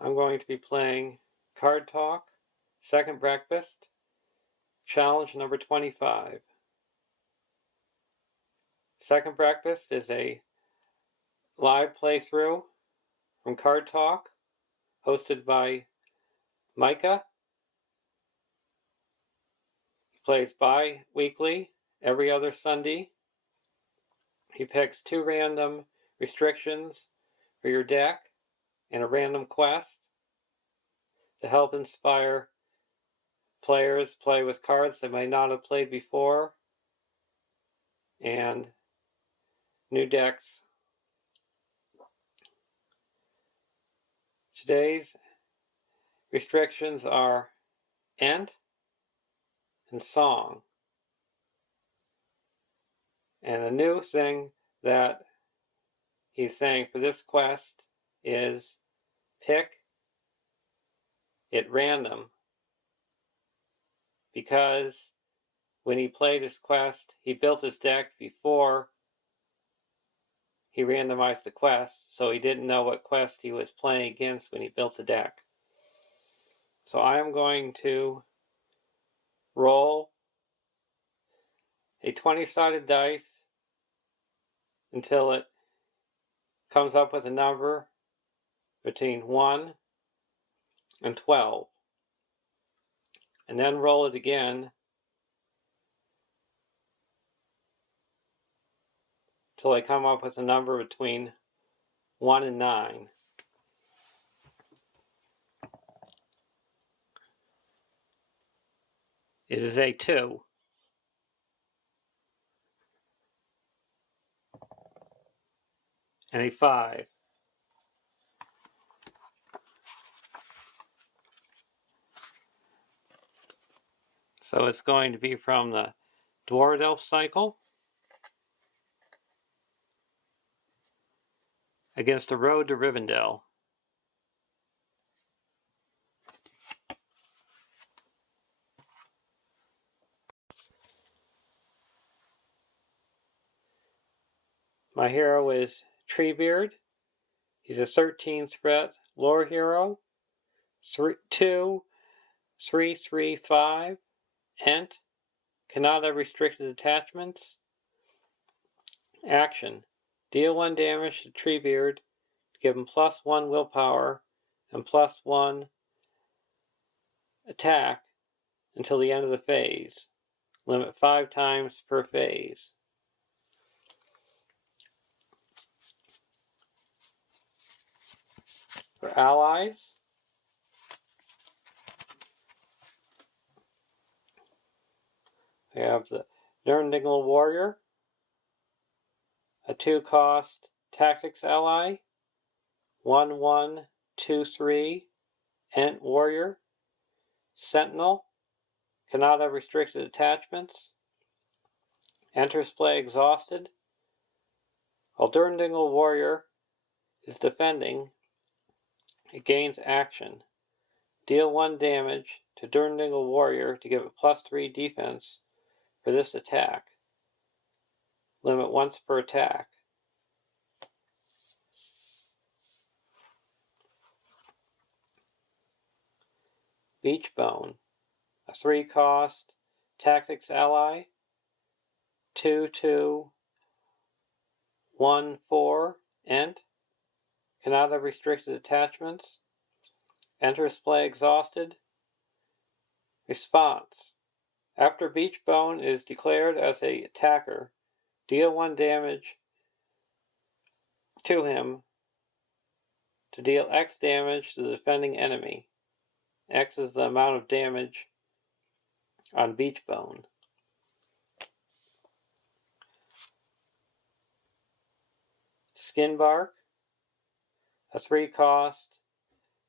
I'm going to be playing Card Talk, Second Breakfast, challenge number 25. Second Breakfast is a live playthrough from Card Talk, hosted by Micah. He plays bi-weekly, every other Sunday. He picks 2 random restrictions for your deck and a random quest to help inspire players play with cards they might not have played before and new decks. Today's restrictions are Ent and Song. And the new thing that he's saying for this quest is pick at random, because when he played his quest, he built his deck before he randomized the quest, so he didn't know what quest he was playing against when he built the deck. So I am going to roll a 20-sided dice until it comes up with a number between 1 and 12, and then roll it again till I come up with a number between 1 and 9. It is a 2. And a 5. So it's going to be from the Dwarf Elf cycle against the Road to Rivendell. My hero is Treebeard. He's a 13th threat lore hero. 2, 3, 3, 5. Ent. Cannot have restricted attachments. Action. Deal 1 damage to Treebeard. Give him +1 willpower and +1 attack until the end of the phase. Limit 5 times per phase. For allies, we have the Durndingle Warrior, a 2-cost tactics ally, 1/1, 2/3 Ent Warrior. Sentinel, cannot have restricted attachments. Enters play exhausted. While Durndingle Warrior is defending, it gains action. Deal 1 damage to Durndingle Warrior to give it +3 defense for this attack. Limit once per attack. Beachbone, a 3-cost tactics ally, 2/2, 1/4 Ent, cannot have restricted attachments. Enters play exhausted. Response. After Beachbone is declared as an attacker, deal 1 damage to him to deal X damage to the defending enemy. X is the amount of damage on Beachbone. Skinbark, a 3-cost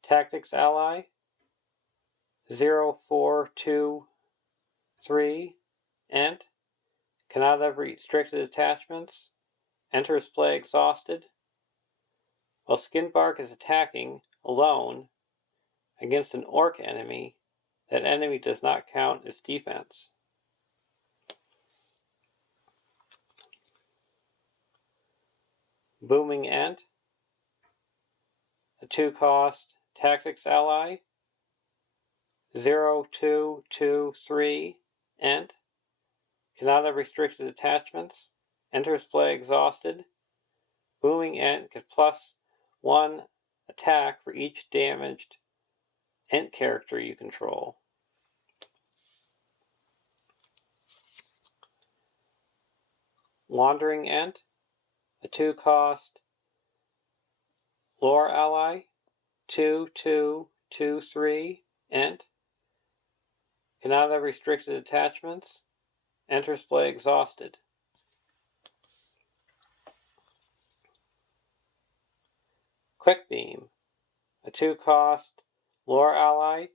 tactics ally, 0, 4, 2, 3 Ent, cannot have restricted attachments. Enters play exhausted. While Skinbark is attacking alone against an orc enemy, that enemy does not count as defense. Booming Ent, a 2-cost Tactics ally. 0223 Ent. Cannot have restricted attachments. Enters play exhausted. Booming Ent gets +1 attack for each damaged Ent character you control. Wandering Ent, a 2-cost lore ally. 2223 Ent. Cannot have restricted attachments. Enters play exhausted. Quick Beam, a 2-cost lore ally.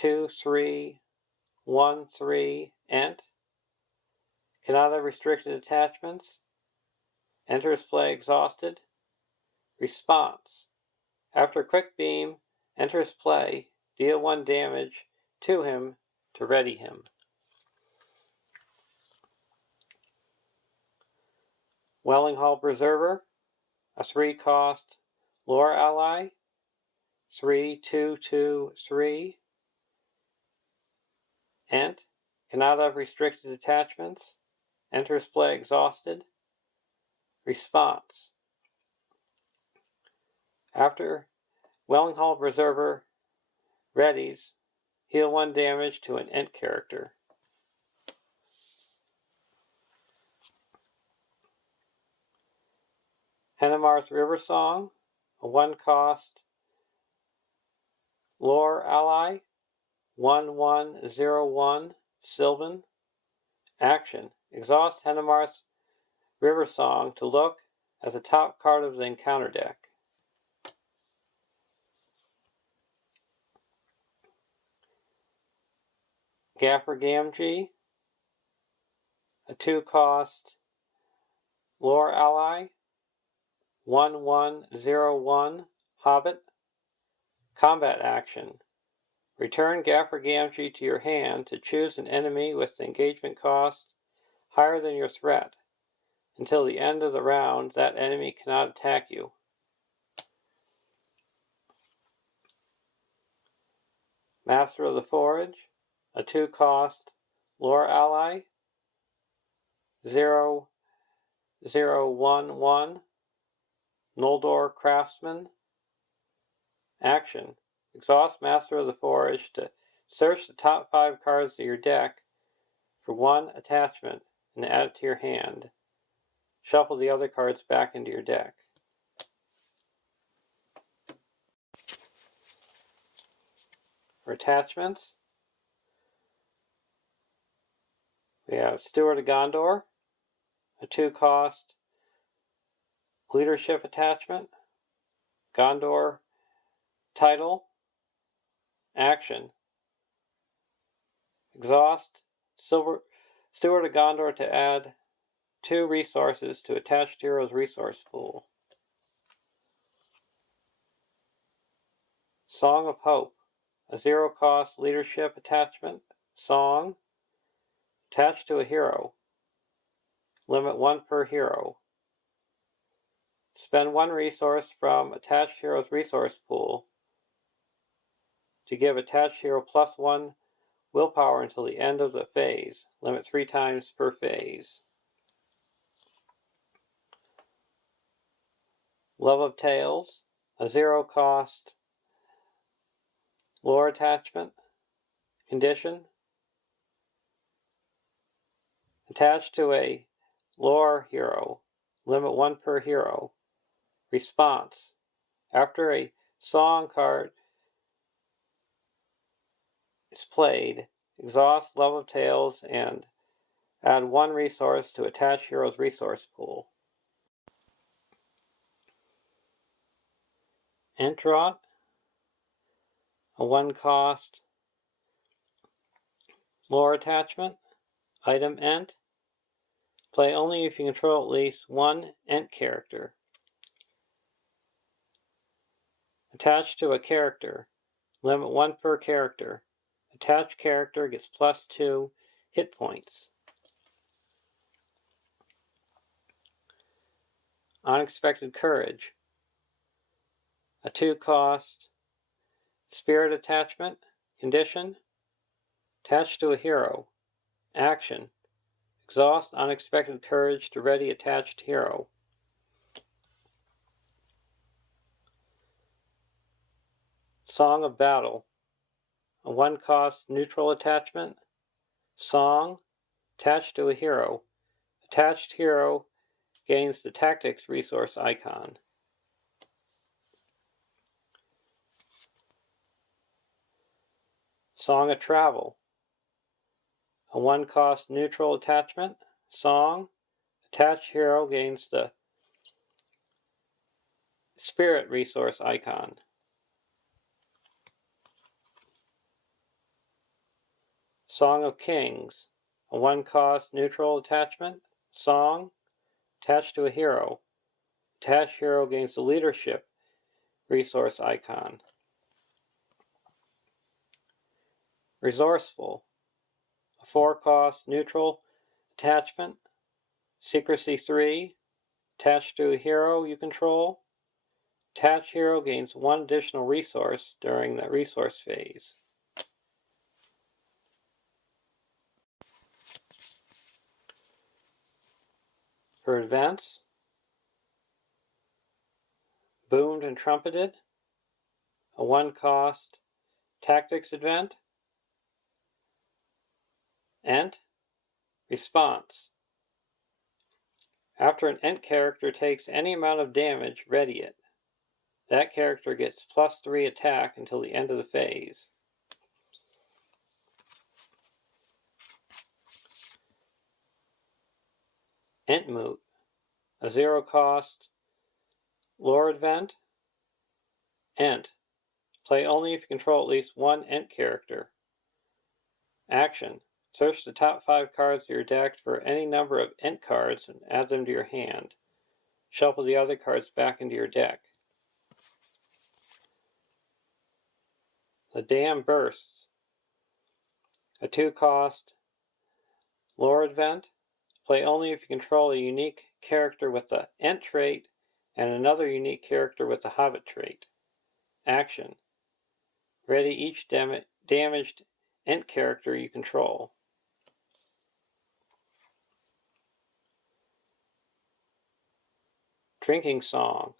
2313 Ent. Cannot have restricted attachments. Enters play exhausted. Response. After Quick Beam enters play, deal 1 damage to him to ready him. Wellinghall Preserver, a 3-cost lore ally. 3223 Ent. Cannot have restricted attachments. Enters play exhausted. Response. After Wellinghall Preserver readies, heal 1 damage to an Ent character. Hennemarth River Song, a 1-cost lore ally. 1101 Sylvan. Action. Exhaust Hennemarth River Song to look at the top card of the encounter deck. Gaffer Gamgee, a 2-cost lore ally. 1101 Hobbit. Combat action. Return Gaffer Gamgee to your hand to choose an enemy with engagement cost higher than your threat. Until the end of the round, that enemy cannot attack you. Master of the Forge, a 2-cost lore ally. 0011 Noldor Craftsman. Action. Exhaust Master of the Forge to search the top 5 cards of your deck for 1 attachment and add it to your hand. Shuffle the other cards back into your deck. For attachments, we have Steward of Gondor, a 2-cost leadership attachment. Gondor title. Action. Exhaust Steward of Gondor to add 2 resources to attached hero's resource pool. Song of Hope, a 0-cost leadership attachment. Song. Attached to a hero. Limit 1 per hero. Spend 1 resource from attached hero's resource pool to give attached hero +1 willpower until the end of the phase. Limit 3 times per phase. Love of Tales, a 0-cost lore attachment. Condition. Attached to a lore hero. Limit 1 per hero. Response. After a song card is played, exhaust Love of Tales and add 1 resource to attach hero's resource pool. Entrot, a 1-cost lore attachment. Item Ent. Play only if you control at least 1 Ent character. Attached to a character. Limit 1 per character. Attached character gets +2 hit points. Unexpected Courage, a 2-cost Spirit attachment. Condition. Attach to a hero. Action. Exhaust unexpected courage to ready attached hero. Song of Battle. A 1-cost neutral attachment. Song. Attached to a hero. Attached hero gains the tactics resource icon. Song of Travel. A 1-cost neutral attachment. Song. Attached hero gains the spirit resource icon. Song of Kings. A 1-cost neutral attachment. Song. Attached to a hero. Attached hero gains the leadership resource icon. Resourceful. A 4-cost neutral attachment. Secrecy 3. Attached to a hero you control. Attached hero gains 1 additional resource during the resource phase. For events, Boomed and Trumpeted, a 1-cost tactics event. Ent, Response. After an Ent character takes any amount of damage, ready it. That character gets +3 attack until the end of the phase. Entmoot, a 0-cost lore event. Ent, play only if you control at least 1 Ent character. Action, search the top 5 cards of your deck for any number of Ent cards and add them to your hand. Shuffle the other cards back into your deck. The Dam Bursts, a 2-cost lore event. Play only if you control a unique character with the Ent trait and another unique character with the Hobbit trait. Action, ready each damaged Ent character you control. Drinking Song,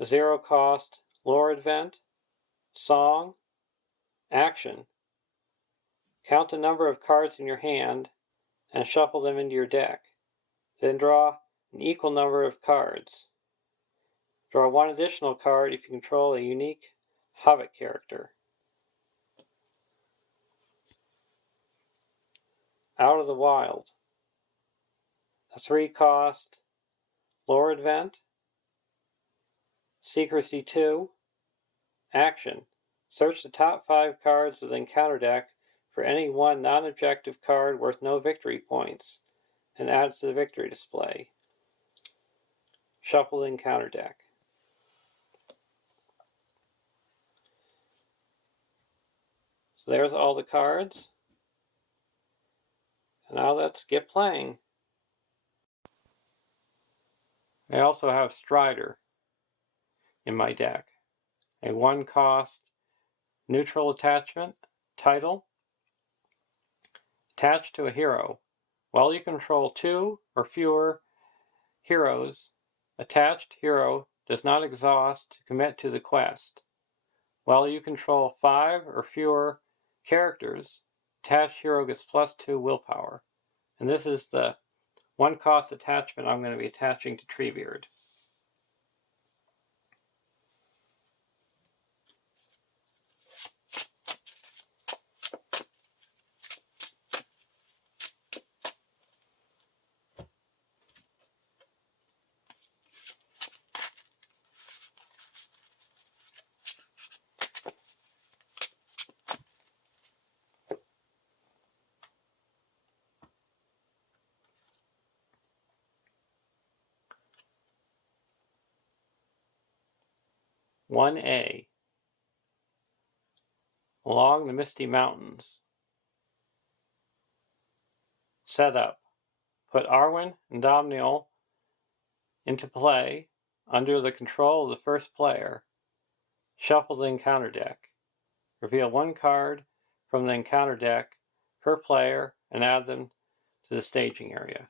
a 0-cost lore event. Song. Action, count the number of cards in your hand and shuffle them into your deck. Then draw an equal number of cards. Draw 1 additional card if you control a unique Hobbit character. Out of the Wild, a 3-cost lore event. Secrecy 2. Action, search the top 5 cards within counter deck for any 1 non-objective card worth no victory points and add to the victory display. Shuffle in counter deck. So there's all the cards. And now let's get playing. I also have Strider in my deck, a 1-cost neutral attachment. Title, attached to a hero. While you control 2 or fewer heroes, attached hero does not exhaust to commit to the quest. While you control 5 or fewer characters, attached hero gets +2 willpower. And this is the 1-cost attachment I'm going to be attaching to Treebeard. "1A. Along the Misty Mountains. Setup. Put Arwen and Domhnall into play under the control of the first player. Shuffle the encounter deck. Reveal one card from the encounter deck per player and add them to the staging area.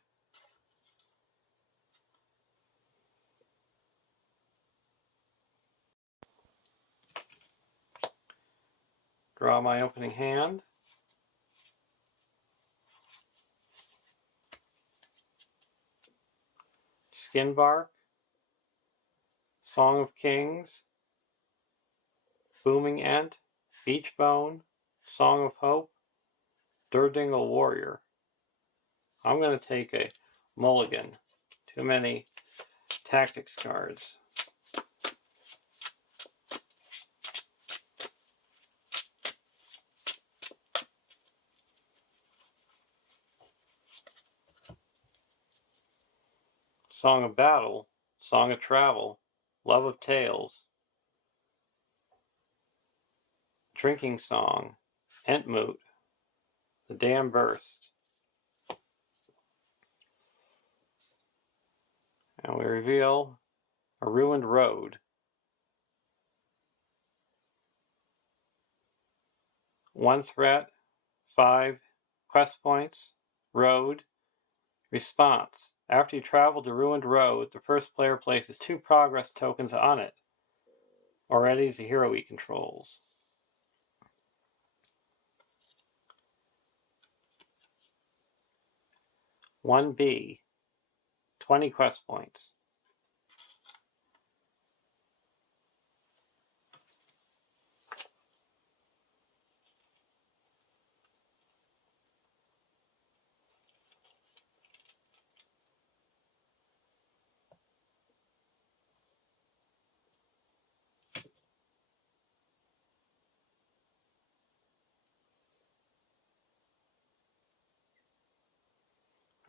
Draw my opening hand. Skinbark, Song of Kings, Booming Ent, Beachbone, Song of Hope, Durdingle Warrior. I'm going to take a mulligan. Too many tactics cards. Song of Battle, Song of Travel, Love of Tales, Drinking Song, Entmoot, The Dam Burst. And we reveal a Ruined Road. 1 threat, 5 quest points, road. Response. After you travel to Ruined Road, the first player places 2 progress tokens on it. Already is a hero he controls. 1B, 20 quest points.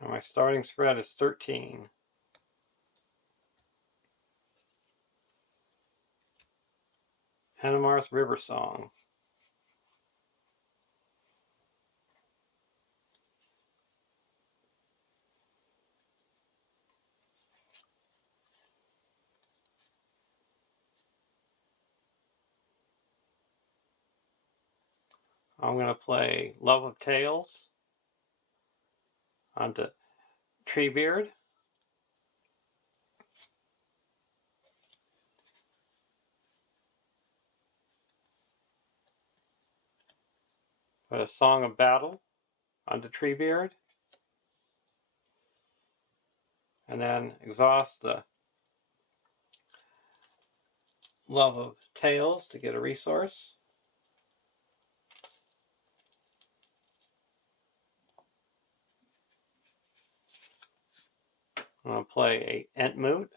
And my starting threat is 13. Hennemarth River Song. I'm going to play Love of Tales onto Treebeard. Put a Song of Battle onto Treebeard. And then exhaust the Love of Tales to get a resource. I'm going to play a Entmoot.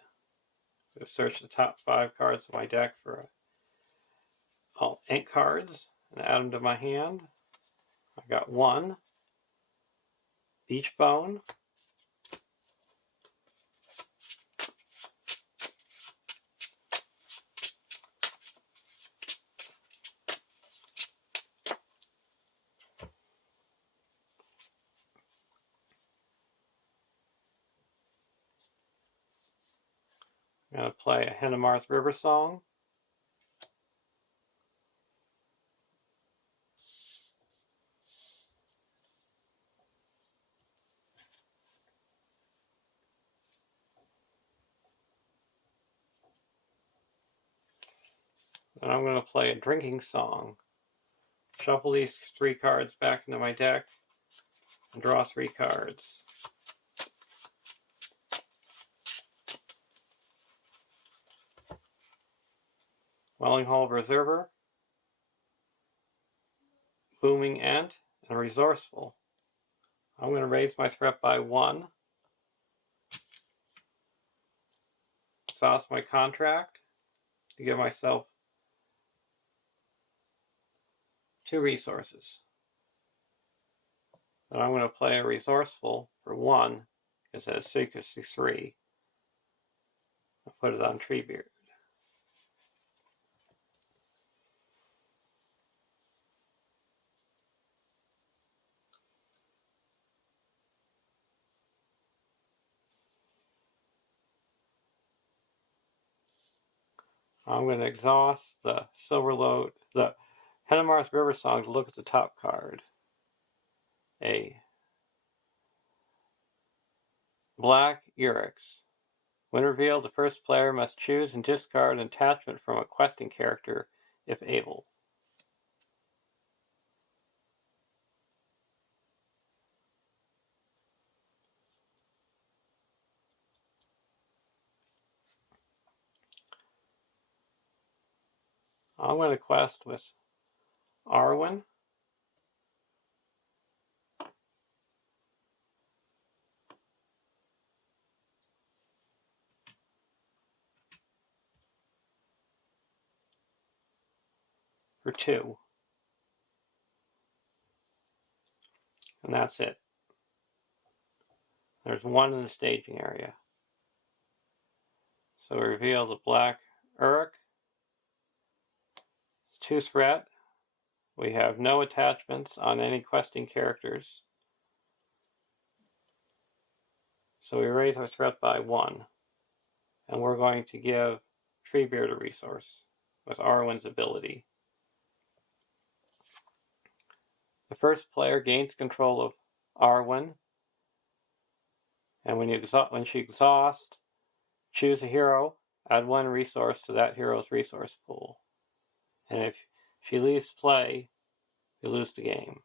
Search the top 5 cards of my deck for all Ent cards and add them to my hand. I got 1 Beachbone, I'm going to play a Hennemarth River Song. And I'm going to play a Drinking Song. Shuffle these 3 cards back into my deck and draw 3 cards. Welling Hall Reserver, Booming Ent, and Resourceful. I'm going to raise my threat by 1. Exhaust my contract to give myself 2 resources. Then I'm going to play a Resourceful for 1 because it has Secrecy 3. I'll put it on Treebeard. I'm going to exhaust the the Hennemarth River Song to look at the top card. A black Urix. When revealed, the first player must choose and discard an attachment from a questing character if able. I'm going to quest with Arwen. For 2. And that's it. There's 1 in the staging area. So we reveal the black Uruk. 2 threat. We have no attachments on any questing characters. So we raise our threat by 1. And we're going to give Treebeard a resource with Arwen's ability. The first player gains control of Arwen. And when she exhausts, choose a hero, add 1 resource to that hero's resource pool. And if she leaves play, you lose the game.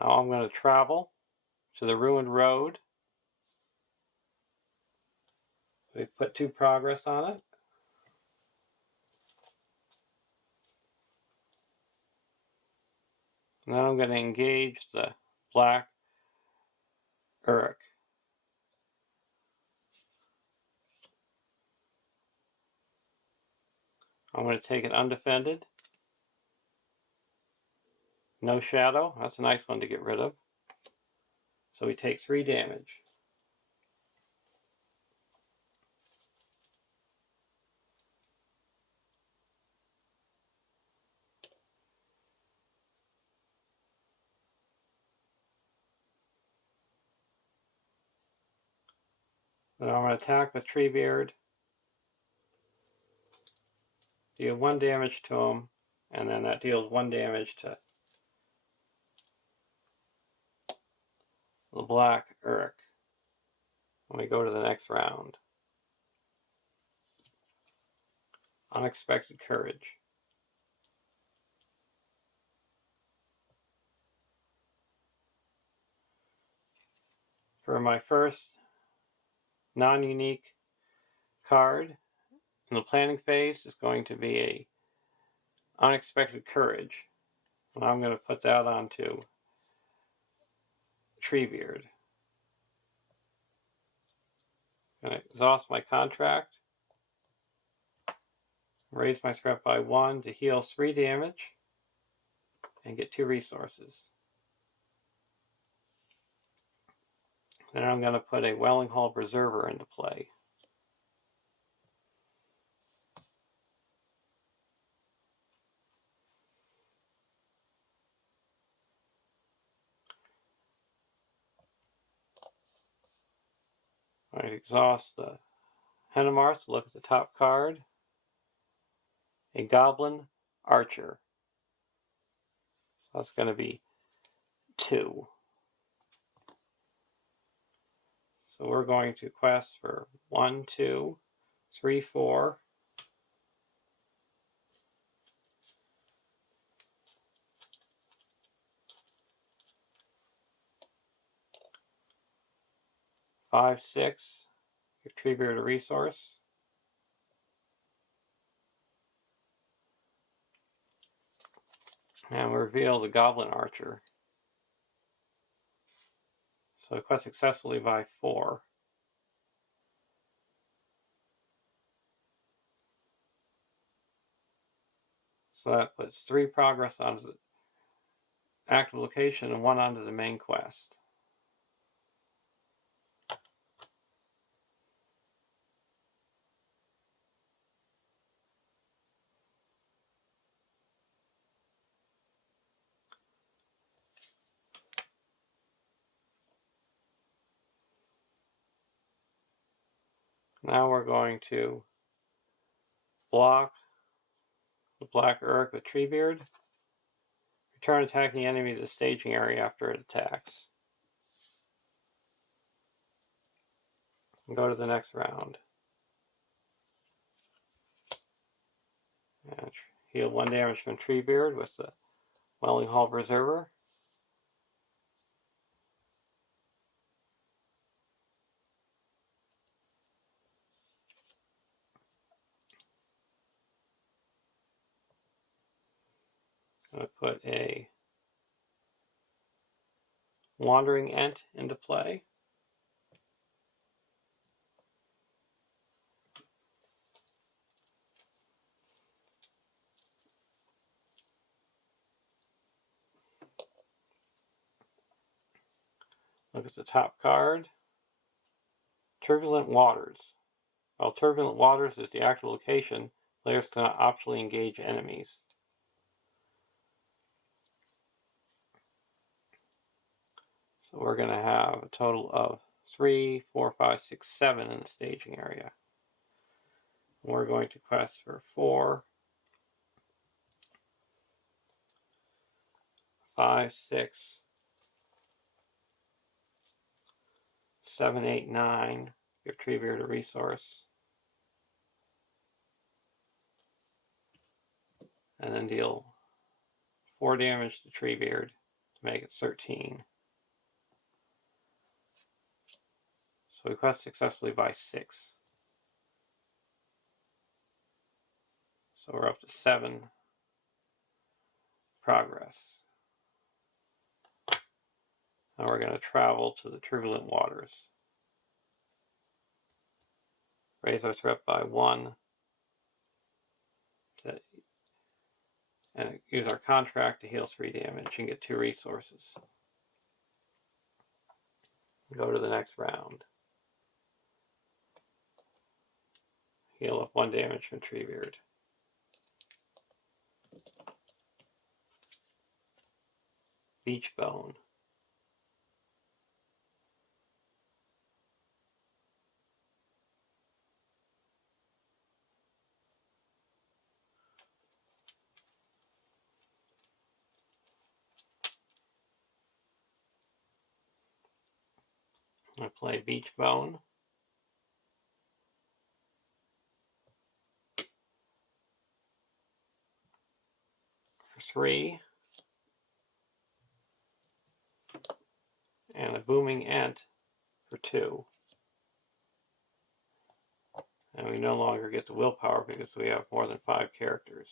Now I'm going to travel to the Ruined Road. We put 2 progress on it. And then I'm going to engage the black Uruk. I'm going to take it undefended. No shadow. That's a nice one to get rid of. So we take 3 damage. Then I'm going to attack with Treebeard. Deal 1 damage to him. And then that deals 1 damage to the black Uruk. When we go to the next round. Unexpected Courage. For my first non-unique card in the planning phase is going to be a Unexpected Courage. And I'm going to put that onto Treebeard. I'm going to exhaust my contract. Raise my threat by 1 to heal 3 damage. And get 2 resources. Then I'm going to put a Welling Hall Preserver into play. I exhaust the Hennemarth to look at the top card. A Goblin Archer. So that's going to be 2. So we're going to quest for 1, 2, 3, 4. 5, 6. Give Treebeard a resource. And we reveal the Goblin Archer. So quest successfully by 4. So that puts 3 progress onto the active location and 1 onto the main quest. Now we're going to block the Black Uruk with Treebeard. Return attacking enemy to the staging area after it attacks. And go to the next round. And heal 1 damage from Treebeard with the Welling Hall Preserver. I'm going to put a Wandering Ent into play. Look at the top card. Turbulent Waters. While Turbulent Waters is the actual location, players cannot optionally engage enemies. So we're going to have a total of 3, 4, 5, 6, 7 in the staging area. We're going to quest for 4, 5, 6, 7, 8, 9. Give Treebeard a resource. And then deal 4 damage to Treebeard to make it 13. So we quest successfully by 6. So we're up to 7 progress. Now we're going to travel to the Turbulent Waters. Raise our threat by 1. And use our contract to heal 3 damage and get 2 resources. Go to the next round. Heal up 1 damage from Treebeard. Beach Bone. I play Beach Bone. For 3. And a Booming Ent for 2. And we no longer get the willpower because we have more than 5 characters.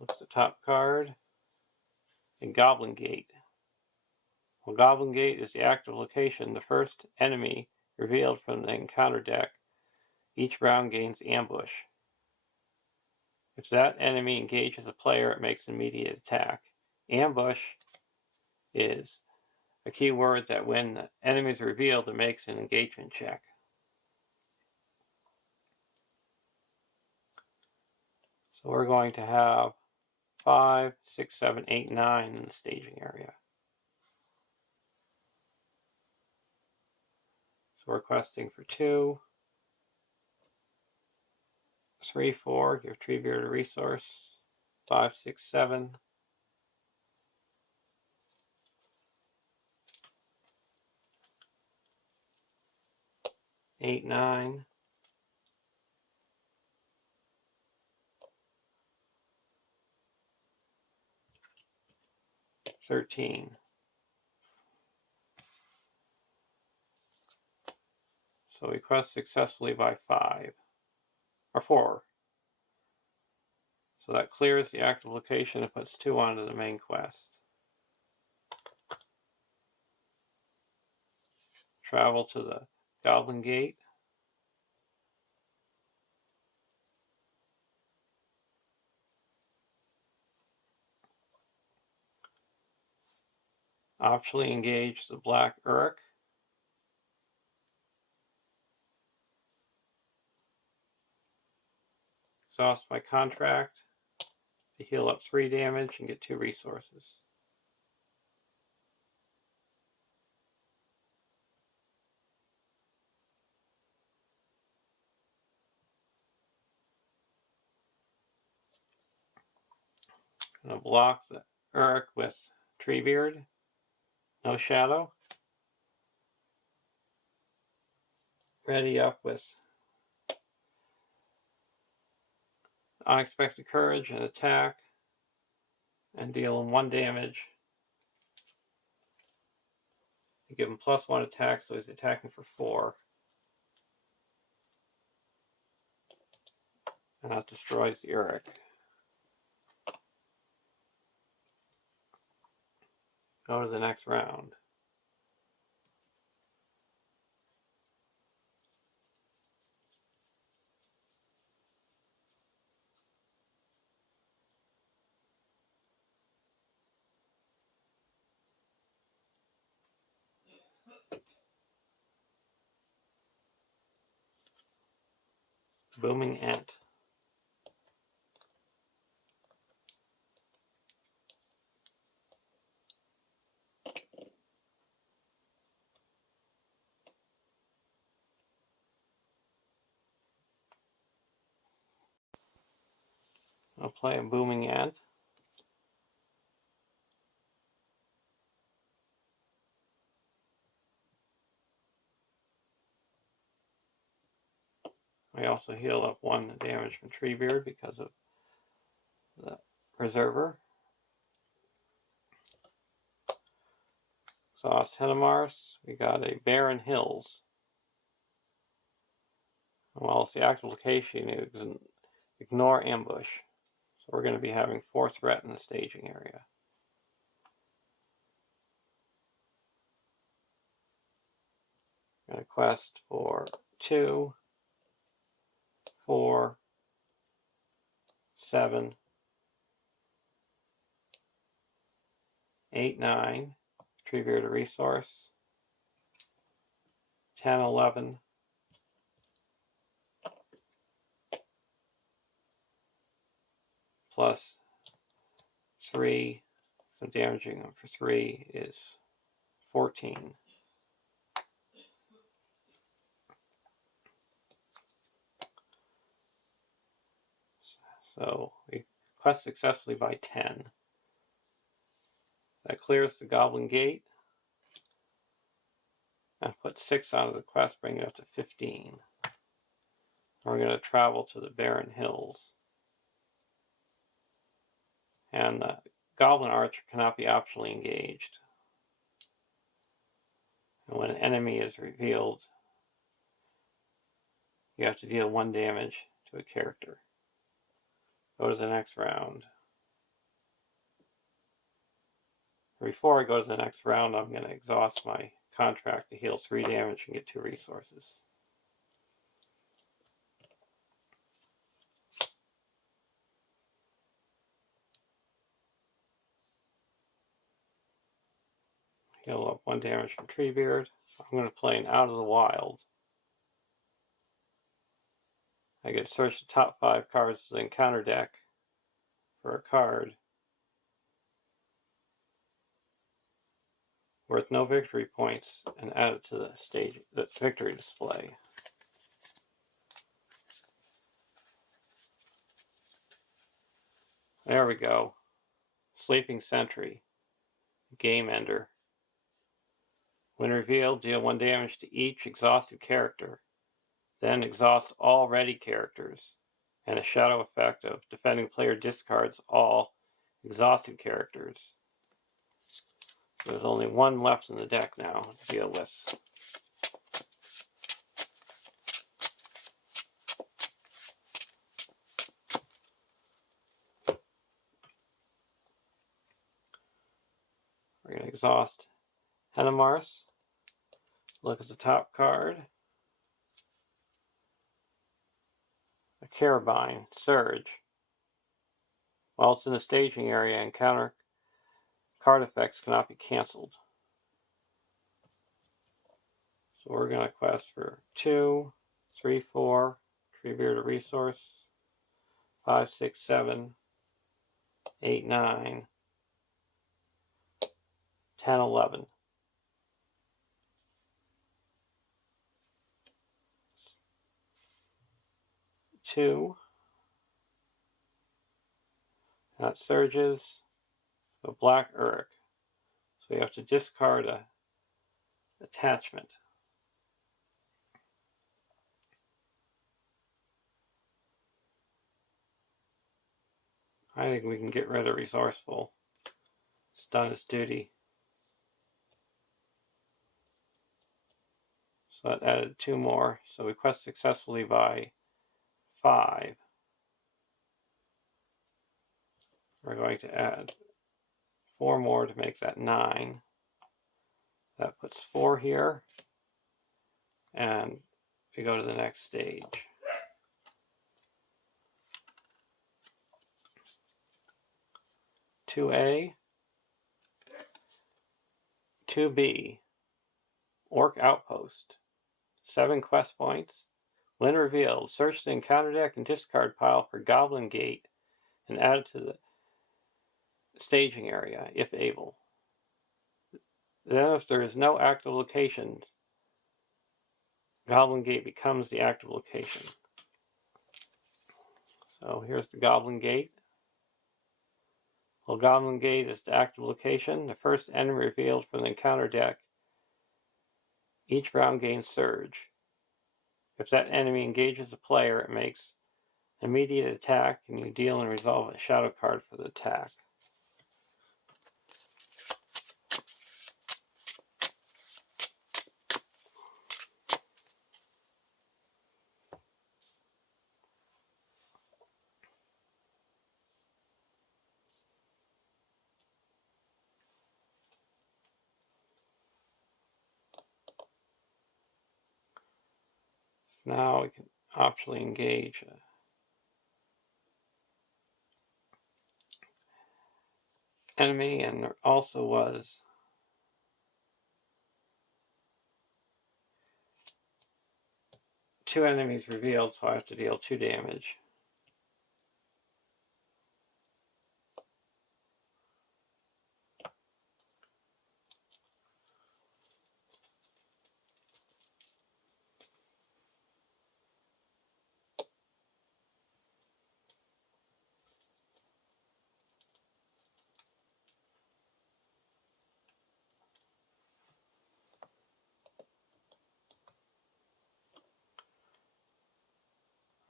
Look at the top card. And Goblin Gate. While Goblin Gate is the active location, the first enemy revealed from the encounter deck each round gains Ambush. If that enemy engages a player, it makes an immediate attack. Ambush is a key word that when the enemy is revealed, it makes an engagement check. So we're going to have 5, 6, 7, 8, 9 in the staging area. So we're questing for 2, 3, 4, give Treebeard a resource, 5, 6, 7, 8, 9, 13. So we quest successfully by 5, or 4. So that clears the active location and puts 2 onto the main quest. Travel to the Goblin Gate. Optionally engage the Black Uruk. Exhaust my contract to heal up 3 damage and get 2 resources. I'm going to block the Uruk with Treebeard. No shadow. Ready up with Unexpected Courage and attack. And deal him 1 damage. You give him +1 attack, so he's attacking for 4. And that destroys the Uruk. Go to the next round. Booming Ent. I'll play a Booming Ent. I also healed up 1 damage from Treebeard because of the Preserver. Exhaust Hedamars. We got a Barren Hills. Well, it's the active location. You can ignore ambush. So we're going to be having 4 threat in the staging area. I'm going to quest for 2, 4, 7, 8, 9. Treebeard a resource. 10, 11. Plus 3. So damaging them for 3 is 14. So we quest successfully by 10. That clears the Goblin Gate. And put 6 onto the quest, bring it up to 15. We're going to travel to the Barren Hills. And the Goblin Archer cannot be optionally engaged. And when an enemy is revealed, you have to deal 1 damage to a character. Go to the next round. Before I go to the next round, I'm going to exhaust my contract to heal 3 damage and get 2 resources. Heal up 1 damage from Treebeard. I'm going to play an Out of the Wild. I get to search the top 5 cards of the encounter deck for a card worth no victory points and add it to the victory display. There we go. Sleeping Sentry. Game Ender. When revealed, deal 1 damage to each exhausted character. Then exhaust all ready characters. And a shadow effect of defending player discards all exhausted characters. There's only 1 left in the deck now to deal with. We're going to exhaust Hedamars. Look at the top card. A Carabine, Surge. While it's in the staging area, encounter card effects cannot be cancelled. So we're going to quest for 2, 3, 4, Treebeard a resource, 5, 6, 7, 8, 9, 10, 11. That surges. A black Uruk. So you have to discard a attachment. I think we can get rid of Resourceful. It's done its duty. So that added 2 more. So we quest successfully by 5. We're going to add 4 more to make that 9. That puts 4 here. And we go to the next stage. 2A. 2B. Orc Outpost. 7 quest points. When revealed, search the encounter deck and discard pile for Goblin Gate and add it to the staging area, if able. Then if there is no active location, Goblin Gate becomes the active location. So here's the Goblin Gate. Well, Goblin Gate is the active location. The first enemy revealed from the encounter deck. Each round gains Surge. If that enemy engages a player, it makes an immediate attack, and you deal and resolve a shadow card for the attack. Now we can optionally engage enemy, and there also was 2 enemies revealed, so I have to deal 2 damage.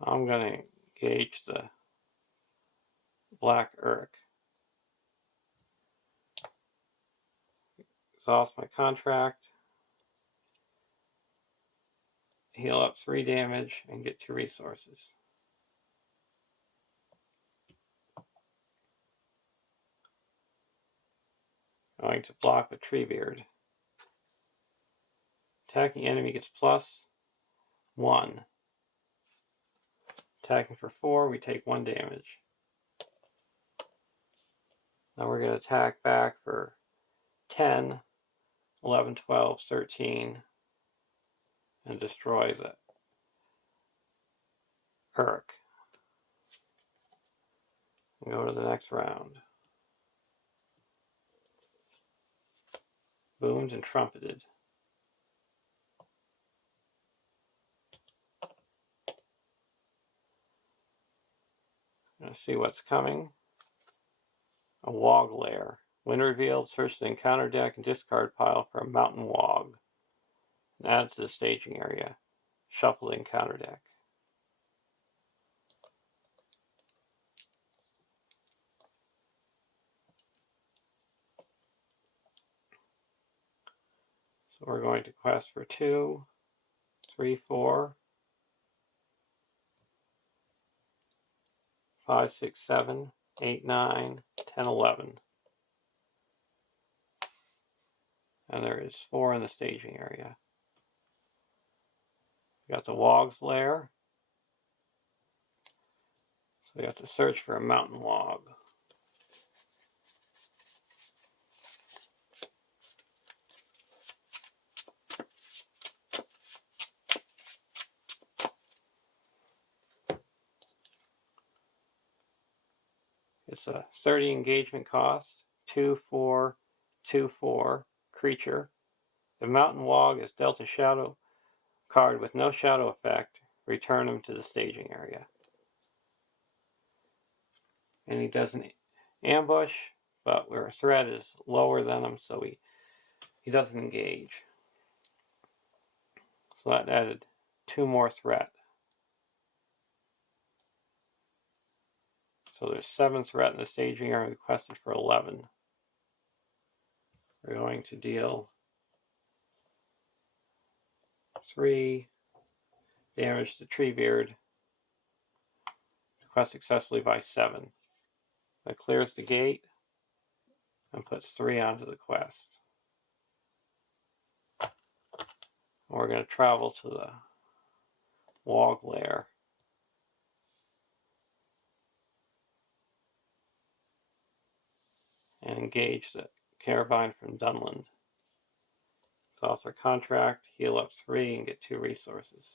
I'm going to engage the black Uruk. Exhaust my contract. Heal up 3 damage and get 2 resources. Going to block with Treebeard. Attacking enemy gets +1. Attacking for 4, we take 1 damage. Now we're going to attack back for 10, 11, 12, 13, and destroy the Uruk. And go to the next round. Boomed and trumpeted. Gonna see what's coming. A Wog Lair. When revealed, search the encounter deck and discard pile for a Mountain Wog. And add to the staging area. Shuffle the encounter deck. So we're going to quest for 2, 3, 4, 5, 6, 7, 8, 9, 10, 11. And there is 4 in the staging area. We got the Wog's Lair. So we have to search for a Mountain Wog. It's a 30 engagement cost, 2, 4, 2, 4 creature. If Mountain Wog is dealt a shadow card with no shadow effect, return him to the staging area. And he doesn't ambush, but our threat is lower than him, so he doesn't engage. So that added 2 more threat. So there's 7 threat in the staging area requested for 11. We're going to deal 3 damage to Treebeard. Quest successfully by 7. That clears the gate and puts 3 onto the quest. We're going to travel to the Wog Lair. And engage the Carabine from Dunland. Exhaust our contract, heal up 3, and get 2 resources.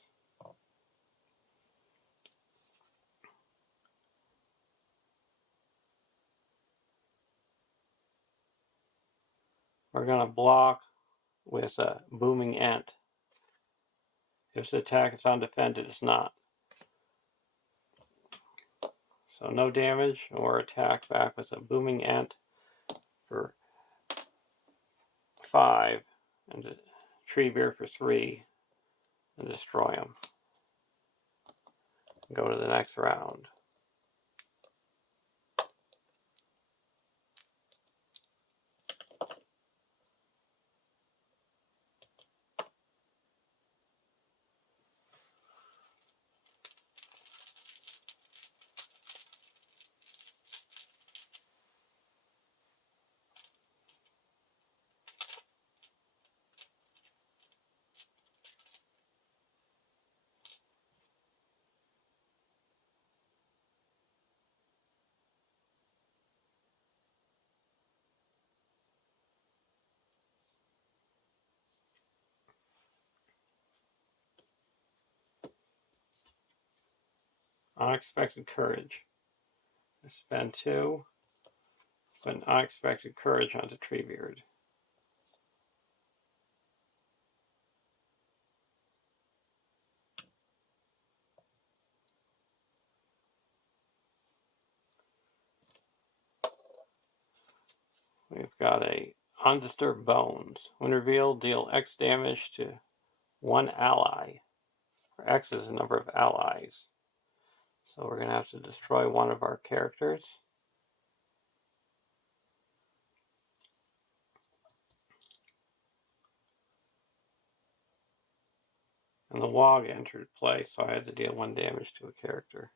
We're going to block with a Booming Ent. If it's attack, it's undefended, it's not. So no damage, or attack back with a Booming Ent for 5, and a Treebeard for 3, and destroy them. Go to the next round. Unexpected Courage. Spend 2. Put an Unexpected Courage onto Treebeard. We've got a Undisturbed Bones. When revealed, deal X damage to 1 ally. Where X is the number of allies. So we're going to have to destroy one of our characters. And the Wog entered play, so I had to deal 1 damage to a character.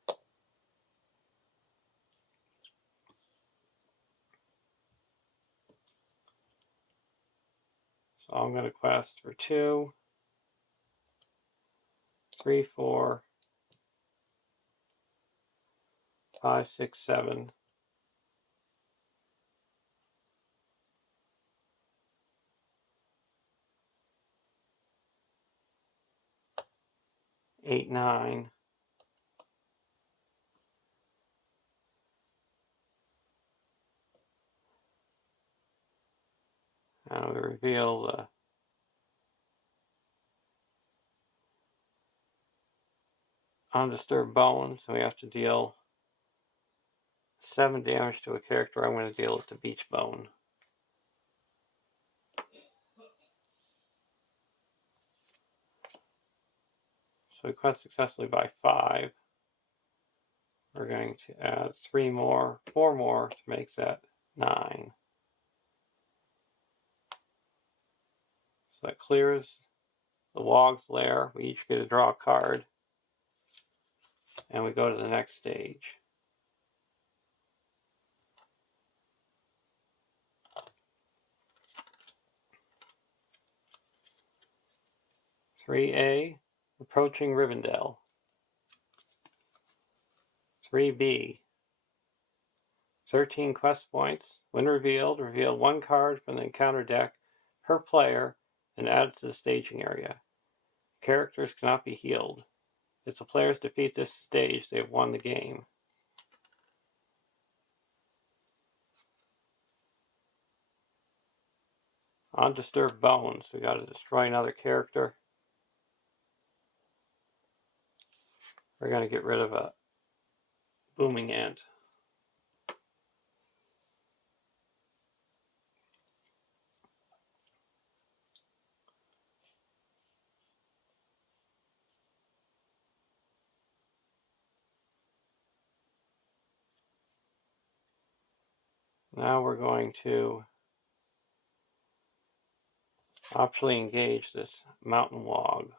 So I'm going to quest for 2, 3, 4, 5, 6, 7. 8, 9. And we reveal the Undisturbed Bones, so we have to deal 7 damage to a character. I'm going to deal it to Beach Bone. So we quest successfully by 5. We're going to add 4 more to make that 9. So that clears the Wog's Lair. We each get to draw a card. And we go to the next stage. "3A, Approaching Rivendell. 3B, 13 quest points. When revealed, reveal 1 card from the encounter deck per player and add it to the staging area. Characters cannot be healed. If the players defeat this stage, they have won the game." Undisturbed Bones. We got to destroy another character. We're going to get rid of a Booming Ent. Now we're going to optionally engage this mountain log.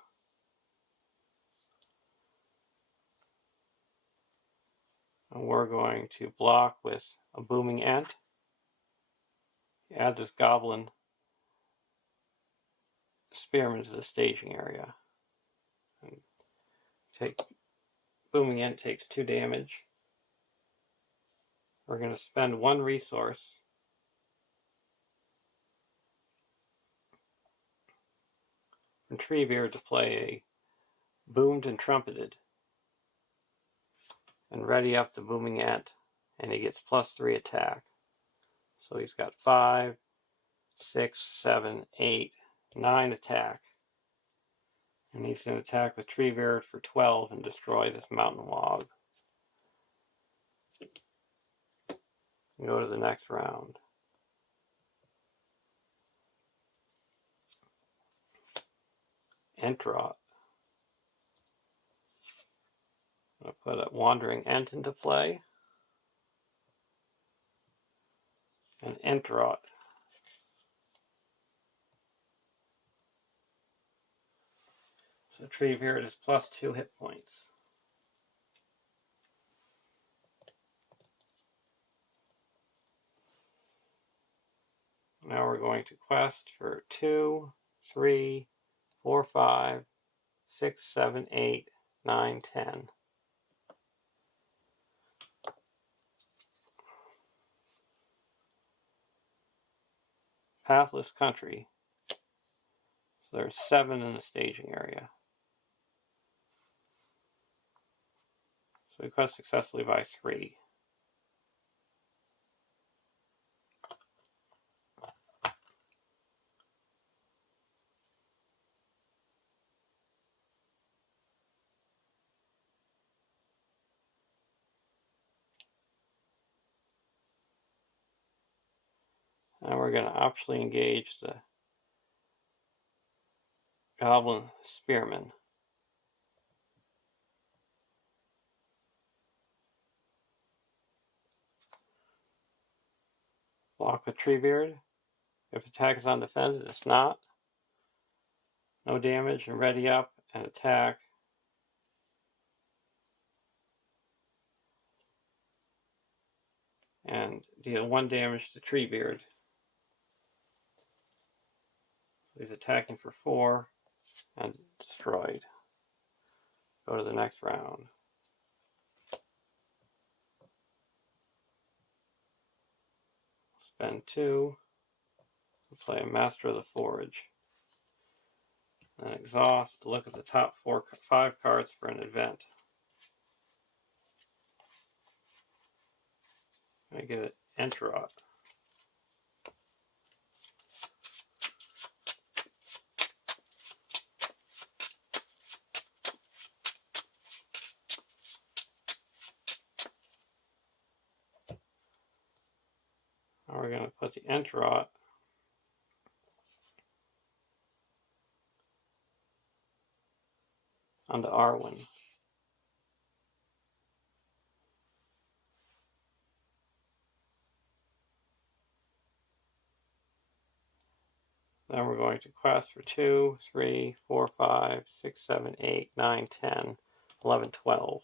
And we're going to block with a booming ent. Add this goblin spearman to the staging area. And booming ent takes 2 damage. We're going to spend 1 resource from Treebeard to play a boomed and trumpeted, and ready up the booming ent, and he gets +3 attack. So he's got 5, 6, 7, 8, 9 attack. And he's going to attack with Treebeard for 12 and destroy this mountain log. Go to the next round. Entrot. I'm going to put a wandering ent into play. And Entrot. So Treebeard is +2 hit points. Now we're going to quest for 2, 3, 4, 5, 6, 7, 8, 9, 10. Pathless country. So there's 7 in the staging area. So we quest successfully by 3. Now we're going to optionally engage the goblin spearman. Block with Treebeard. If attack is undefended, it's not. No damage, and ready up and attack. And deal 1 damage to Treebeard. So he's attacking for 4 and destroyed. Go to the next round. Spend 2. Play a Master of the Forge. And exhaust to look at the top 5 cards for an event. I get an Entrot. Now we're going to put the Entrot onto Arwen. Then we're going to quest for 2, 3, 4, 5, 6, 7, 8, 9, 10, 11, 12.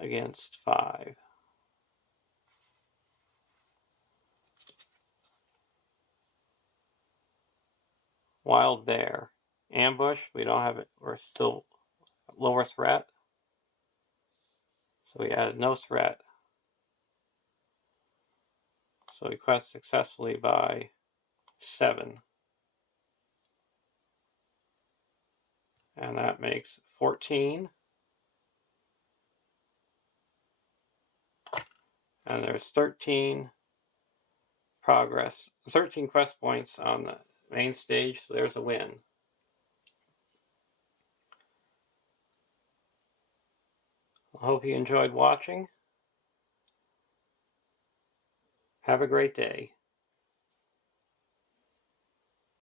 Against 5. Wild Bear. Ambush, we don't have it, we're still lower threat. So we added no threat. So we quest successfully by 7. And that makes 14. And there's 13 quest points on the main stage, so there's a win. I hope you enjoyed watching. Have a great day.